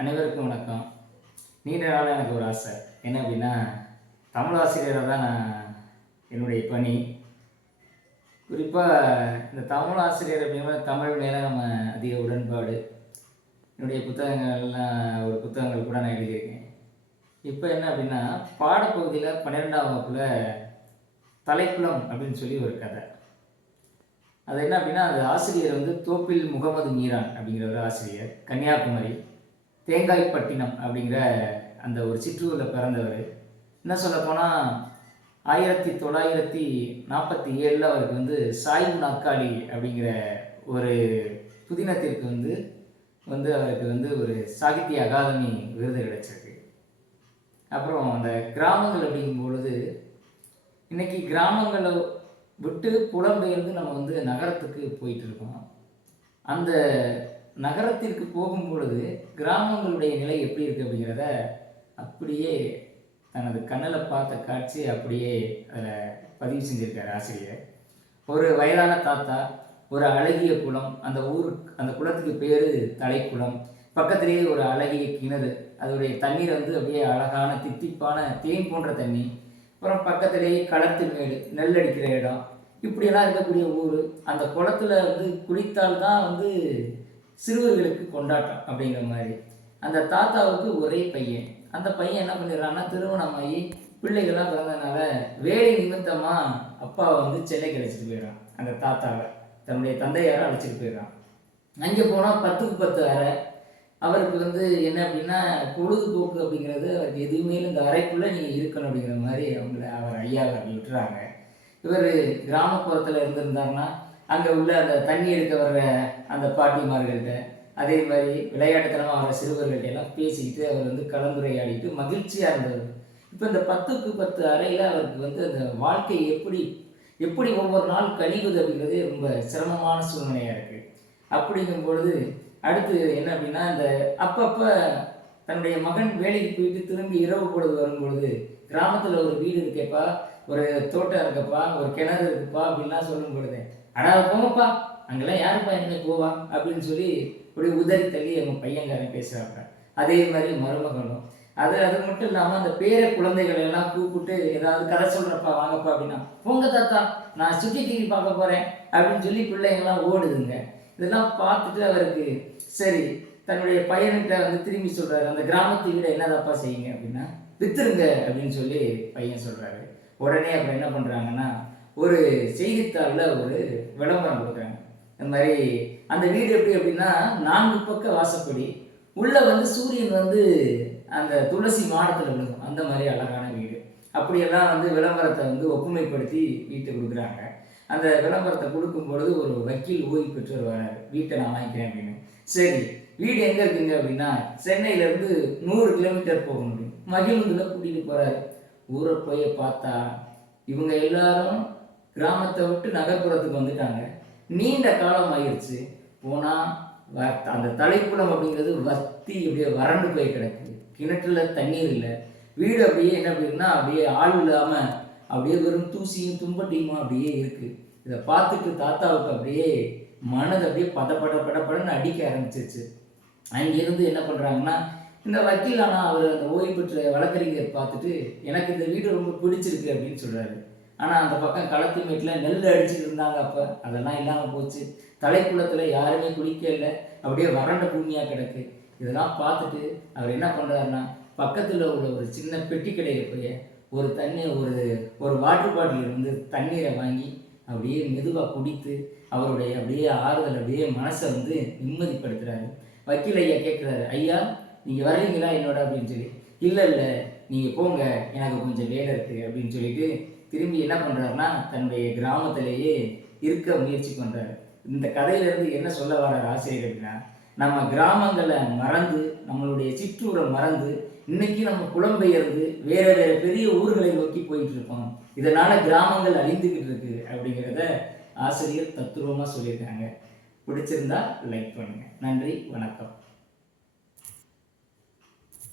அனைவருக்கும் வணக்கம். நீண்ட நாளாக எனக்கு ஒரு ஆசை. என்ன அப்படின்னா, தமிழ் ஆசிரியராக தான் என்னுடைய பணி. குறிப்பாக இந்த தமிழ் ஆசிரியர் அப்படிங்கிற தமிழ் மேலே நம்ம அதிக உடன்பாடு. என்னுடைய புத்தகங்கள்லாம் ஒரு புத்தகங்கள் கூட நான் எழுதியிருக்கேன். இப்போ என்ன அப்படின்னா, பாடப்பகுதியில் 12ஆம் வகுப்பில் தலைக்குளம் அப்படின்னு சொல்லி ஒரு கதை. அது என்ன அப்படின்னா, அது ஆசிரியர் தோப்பில் முகமது மீரான் அப்படிங்கிற ஒரு ஆசிரியர், கன்னியாகுமரி தேங்காய்பட்டினம் அப்படிங்கிற அந்த ஒரு சிற்றூரில் பிறந்தவர். என்ன சொல்லப்போனால் 1947 அவருக்கு சாய்வு நாற்காலி அப்படிங்கிற ஒரு புதினத்திற்கு அவருக்கு ஒரு சாகித்ய அகாதமி விருது கிடைச்சிருக்கு. அப்புறம் அந்த கிராமங்கள் அப்படிங்கும் பொழுது இன்றைக்கி கிராமங்களை விட்டு புலம்பெயர்ந்து நம்ம நகரத்துக்கு போயிட்டுருக்கோம். அந்த நகரத்திற்கு போகும்பொழுது கிராமங்களுடைய நிலை எப்படி இருக்குது அப்படிங்கிறத அப்படியே தனது கண்ணில் பார்த்த காட்சி அப்படியே அதில் பதிவு செஞ்சுருக்கார் ஆசிரியர். ஒரு வயதான தாத்தா, ஒரு அழகிய குளம், அந்த குளத்துக்கு பேர் தலைக்குளம், பக்கத்திலேயே ஒரு அழகிய கிணறு, அதோடைய தண்ணீர் அப்படியே அழகான தித்திப்பான தேன் போன்ற தண்ணி, அப்புறம் பக்கத்திலேயே களத்து மேடு, நெல் அடிக்கிற இடம், இப்படியெல்லாம் இருக்கக்கூடிய ஊர். அந்த குளத்தில் குளித்தால்தான் சிறுவர்களுக்கு கொண்டாட்டம் அப்படிங்கிற மாதிரி. அந்த தாத்தாவுக்கு ஒரே பையன். அந்த பையன் என்ன பண்ணிடுறான்னா, திருமணமாகி பிள்ளைகள்லாம் பிறந்ததுனால வேலை நிமித்தமாக அப்பாவை சென்னைக்கு அழைச்சிட்டு போயிடறான். அந்த தாத்தாவை தன்னுடைய தந்தையாரை அழைச்சிட்டு போயிடறான். அங்கே போனால் 10க்கு 10 அறை. அவருக்கு என்ன அப்படின்னா, பொழுதுபோக்கு அப்படிங்கிறது அவருக்கு எதுவுமே இந்த அறைக்குள்ளே நீங்கள் இருக்கணும் அப்படிங்கிற மாதிரி அவர் ஐயாவை அப்படி விட்டுறாங்க. இவர் கிராமப்புறத்தில் இருந்திருந்தாருன்னா அங்கே உள்ள அந்த தண்ணி எடுக்க வர்ற அந்த பாட்டிமார்கள்ட்ட, அதே மாதிரி விளையாட்டுத்தனமாக வர சிறுவர்கள்ட்ட எல்லாம் பேசிக்கிட்டு அவர் கலந்துரையாடிட்டு மகிழ்ச்சியாக இருந்தவர். இப்போ இந்த 10க்கு 10 அறையில் அவருக்கு அந்த வாழ்க்கை எப்படி ஒவ்வொரு நாள் கழிவுது அப்படிங்கிறதே ரொம்ப சிரமமான சூழ்நிலையாக இருக்குது. அப்படிங்கும் பொழுது அடுத்து என்ன அப்படின்னா, இந்த அப்பப்போ தன்னுடைய மகன் வேலைக்கு போயிட்டு திரும்பி இரவு பொழுது வரும்பொழுது கிராமத்தில் ஒரு வீடு இருக்கேப்பா, ஒரு தோட்டம் இருக்கப்பா, ஒரு கிணறு இருக்குப்பா அப்படின்லாம் சொல்லும் பொழுது, அடா போங்கப்பா, அங்கெல்லாம் யாருப்பா என்ன போவா அப்படின்னு சொல்லி இப்படி உதறி தள்ளி அவங்க பையன்காரன் பேசுகிறாங்க. அதே மாதிரி மருமகனும் அது மட்டும் இல்லாமல் அந்த பேர குழந்தைகள் எல்லாம் கூப்பிட்டு ஏதாவது கதை சொல்கிறப்பா வாங்கப்பா அப்படின்னா, போங்க தாத்தா நான் சுற்றி டிவி பார்க்க போகிறேன் அப்படின்னு சொல்லி பிள்ளைங்கள்லாம் ஓடுதுங்க. இதெல்லாம் பார்த்துட்டு அவருக்கு சரி தன்னுடைய பையன்கிட்ட திரும்பி சொல்கிறாரு, அந்த கிராமத்தை விட என்னதாப்பா செய்யுங்க அப்படின்னா, வித்துருங்க அப்படின்னு சொல்லி பையன் சொல்கிறாரு. உடனே அப்புறம் என்ன பண்ணுறாங்கன்னா, ஒரு செய்தித்தாளில் ஒரு விளம்பரம் கொடுக்குறாங்க. இந்த மாதிரி அந்த வீடு எப்படி அப்படின்னா, 4 பக்க வாசப்படி, உள்ளே சூரியன் அந்த துளசி மாடத்தில் விழுகும், அந்த மாதிரி அழகான வீடு. அப்படியெல்லாம் விளம்பரத்தை ஒப்புமைப்படுத்தி வீட்டை கொடுக்குறாங்க. அந்த விளம்பரத்தை கொடுக்கும் பொழுது ஒரு வக்கீல் ஓய்வு பெற்றவர் வராரு, வீட்டை நான் வாங்கிக்கிறேன் அப்படின்னு. சரி வீடு எங்கே இருக்குங்க அப்படின்னா, சென்னையிலேருந்து 100 கிலோமீட்டர் போக முடியும். மகிழ்ந்துல கூட்டிகிட்டு போகிறாரு. ஊரை போய் பார்த்தா இவங்க எல்லாரும் கிராமத்தை விட்டு நகர்ப்புறத்துக்கு வந்துட்டாங்க. நீண்ட காலம் ஆயிடுச்சு. போனால் அந்த தலைக்குளம் அப்படிங்கிறது வத்தி அப்படியே வறண்டு போய் கிடக்கு. கிணற்றுல தண்ணீர் இல்லை. வீடு அப்படியே என்ன அப்படின்னா, அப்படியே ஆள் இல்லாமல் அப்படியே வெறும் தூசியும் தும்பட்டியுமா அப்படியே இருக்குது. இதை பார்த்துட்டு தாத்தாவுக்கு அப்படியே மனது அப்படியே படப்படன்னு அடிக்க ஆரம்பிச்சிருச்சு. அங்கேருந்து என்ன பண்ணுறாங்கன்னா, இந்த வக்கீல் ஆனால் அவர் அந்த ஓய்வு பெற்ற வழக்கறிஞர் பார்த்துட்டு எனக்கு இந்த வீடு ரொம்ப பிடிச்சிருக்கு அப்படின்னு சொல்கிறாரு. ஆனால் அந்த பக்கம் களத்து மேட்டில் நெல் அடிச்சுட்டு இருந்தாங்க. அப்போ அதெல்லாம் இல்லாமல் போச்சு. தலைக்குளத்தில் யாருமே குளிக்க இல்லை, அப்படியே வறண்ட பூமியாக கிடக்கு. இதெல்லாம் பார்த்துட்டு அவர் என்ன பண்ணுறாருன்னா, பக்கத்தில் உள்ள ஒரு சின்ன பெட்டி கடையில் போய் ஒரு வாட்டர் பாட்டில் தண்ணீரை வாங்கி அப்படியே மெதுவாக குடித்து அவருடைய அப்படியே ஆறுதல் அப்படியே மனசை நிம்மதிப்படுத்துகிறாரு. வக்கீல் ஐயா கேட்குறாரு, ஐயா நீங்கள் வர்றீங்களா என்னோட அப்படின்னு சொல்லி. இல்லை நீங்கள் போங்க, எனக்கு கொஞ்சம் வேலை இருக்குது அப்படின்னு சொல்லிட்டு திரும்பி என்ன பண்ணுறாருன்னா, தன்னுடைய கிராமத்திலேயே இருக்க முயற்சி பண்ணுறாரு. இந்த கதையிலேருந்து என்ன சொல்ல வர்றார் ஆசிரியர் அப்படின்னா, நம்ம கிராமங்களை மறந்து நம்மளுடைய சிற்றூரை மறந்து இன்னைக்கு நம்ம புலம்பெயர்ந்து வேறு பெரிய ஊர்களை நோக்கி போயிட்டு இருக்கோம். இதனால் கிராமங்கள் அழிந்துக்கிட்டு இருக்கு அப்படிங்கிறத ஆசிரியர் தத்துரூபமாக சொல்லியிருக்காங்க. பிடிச்சிருந்தா லைக் பண்ணுங்கள். நன்றி, வணக்கம்.